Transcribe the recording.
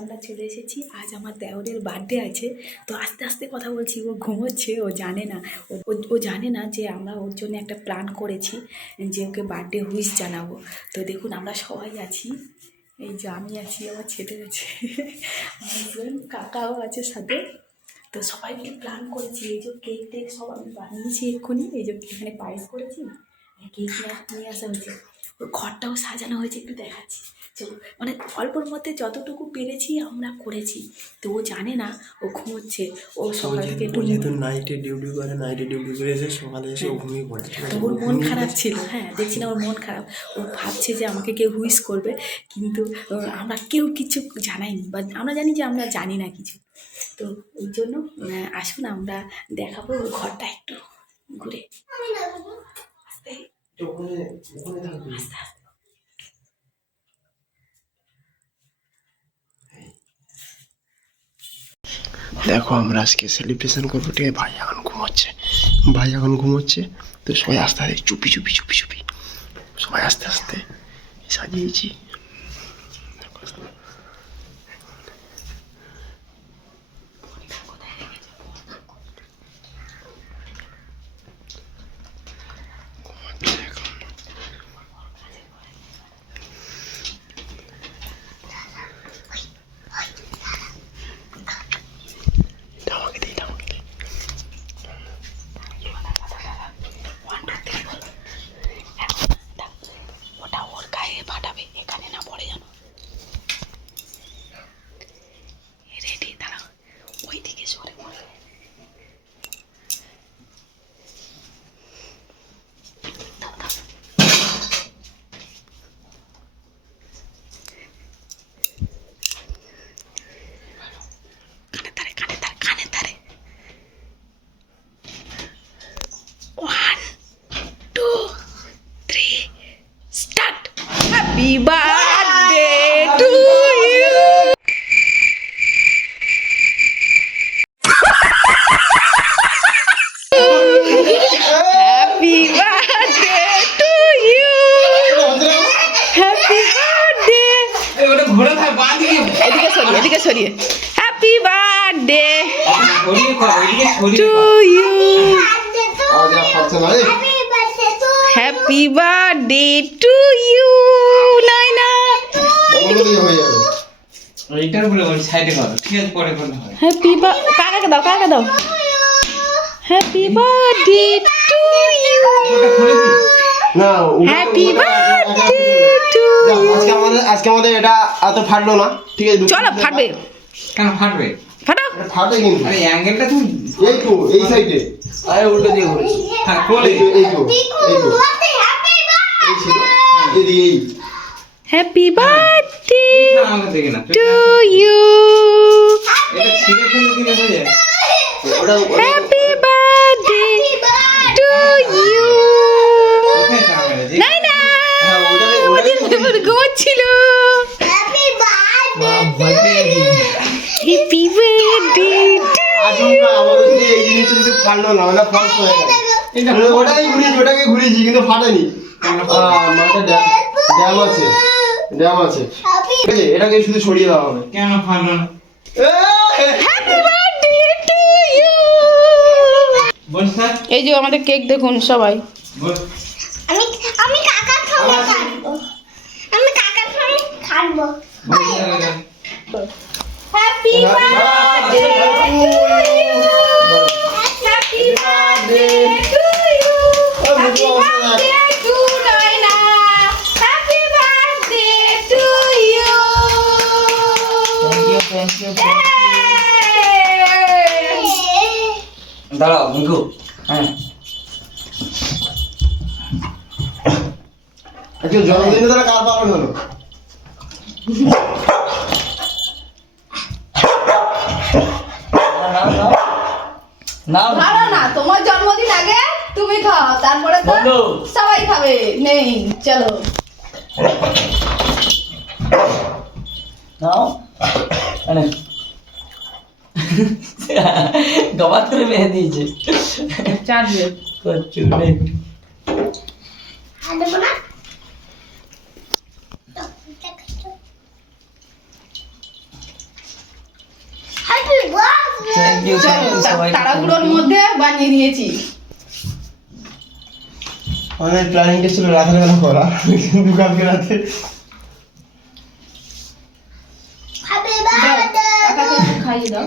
আমরা চলে এসেছি। আজ আমার দেওরের বার্থডে আছে। তো আস্তে আস্তে কথা বলছি, ও ঘুমোচ্ছে, ও জানে না। ও- জানে না যে আমরা ওর জন্য একটা প্ল্যান করেছি যে ওকে বার্থডে হুইস জানাব। তো দেখুন, আমরা সবাই আছি। এই যে আমি আছি, আমার ছেলে আছে কাকাও আছে সাথে। তো সবাই মিলে প্ল্যান করেছি, এই যে কেক টেক সব আমি বানিয়েছি এক্ষুনি। এই যে এখানে পায়েস করেছি কেক নিয়ে আসা হয়েছে। ওর ঘরটাও সাজানো হয়েছে, একটু দেখাচ্ছি। চলো মানে অল্পর মধ্যে যতটুকু পেরেছি আমরা করেছি। তো ও জানে না ও ঘুমোচ্ছে ও সকাল থেকে যেহেতু নাইটে ডিউটি করে নাইটে ডিউটি করে এসে সকালে এসে ও ঘুমিয়ে পড়ে। তো ওর মন খারাপ ছিল হ্যাঁ দেখছি না ওর মন খারাপ। ও ভাবছে যে আমাকে কেউ হুইস করবে কিন্তু আমরা কেউ কিছু জানাইনি বা আমরা জানি যে আমরা জানি না কিছু। তো ওই জন্য আসুন আমরা দেখাবো ওর ঘরটা একটু ঘুরে। আস্তে। তো আস্তে। দেখো আমরা আজকে সেলিব্রেশন করব, ঠিক আছে? ভাই এখন ঘুমোচ্ছে। ভাই এখন ঘুমোচ্ছে, তো সবাই আস্তে আস্তে চুপি চুপি চুপি চুপি। সবাই আস্তে আস্তে সাজিয়েছি ঘুমোচ্ছে এখন। এটা আমাকে দে, এটা আমাকে দে। ওয়ান টু থ্রি বল এখন দাও। ওটা ওর গায়ে ফাটাবে এখানে না পড়ে জানো রেডি দাঁড়াও ওই দিকে সরে পড়বে দাও, দাও। কানে তারে কানে তারে কানে তারে one two three start happy birthday to you happy birthday to you happy birthday এই ওটা ঘোরা থাক বাঁধিয়ে এদিকে সরিয়ে এদিকে সরিয়ে হ্যাপি বার্থডে সরিয়ে কর ওইদিকে সরিয়ে টু কর you happy birthday to you Naina এইটার উপরে ওই সাইডে কর ঠিক আছে পরে করলে হয় হ্যাপি বা কাকাকে দাও কাকাকে দাও হ্যাপি বার্থডে টু ইউ না হ্যাপি বার্থডে টু আজকে আমাদের আজকে আমাদের এটা এত ফাটলো না ঠিক আছে চলো ফাটবে কেন ফাটবে ফাটো ফাটে কিন্তু আরে অ্যাঙ্গেলটা তুমি এই তো এই সাইডে আরে উল্টো দিয়ে ঘুরেছি হ্যাঁ কোলে এই তো এই তো ছিল হ্যাপি বার্থডে হ্যাঁ, টু ইউ হয়ে হ্যাপি বার্থডে টু ইউ ওদের হ্যাপি বার্থডে আমার যদি এই জিনিসটা যদি ফাটলো না মানে ফলস হয়ে গেল ওটাই ঘুরিয়েছি ওটাকে ঘুরিয়েছি কিন্তু ফাটেনি মাঠে ড্যাম ড্যাম আছে। ড্যাম আছে। ঠিক আছে এটাকে শুধু সরিয়ে দেওয়া হবে। কেন ফাটলো না? হ্যাপি বার্থডে টু ইউ বল স্যার? এই যে আমাদের কেক দেখুন সবাই। আমি আমি কাকার সঙ্গে কাটবো। আমি কাকার সঙ্গে কাটবো। দাঁড়াও মিকু হ্যাঁ। জন্মদিনে তারা কার পালন হলো? নাও ভালো না তোমার জন্মদিন আগে তুমি খাও তারপরে তো বন্ধু। সবাই খাবে। নেই চলো। নাও। গবাত করে মেরে দিয়েছে। চার চুলে তাড়াহুড়োর নিয়েছি। আমাদের প্ল্যানিংটা ছিল রাতের বেলা করা। কিন্তু কালকে রাতে খাইয়ে দাও।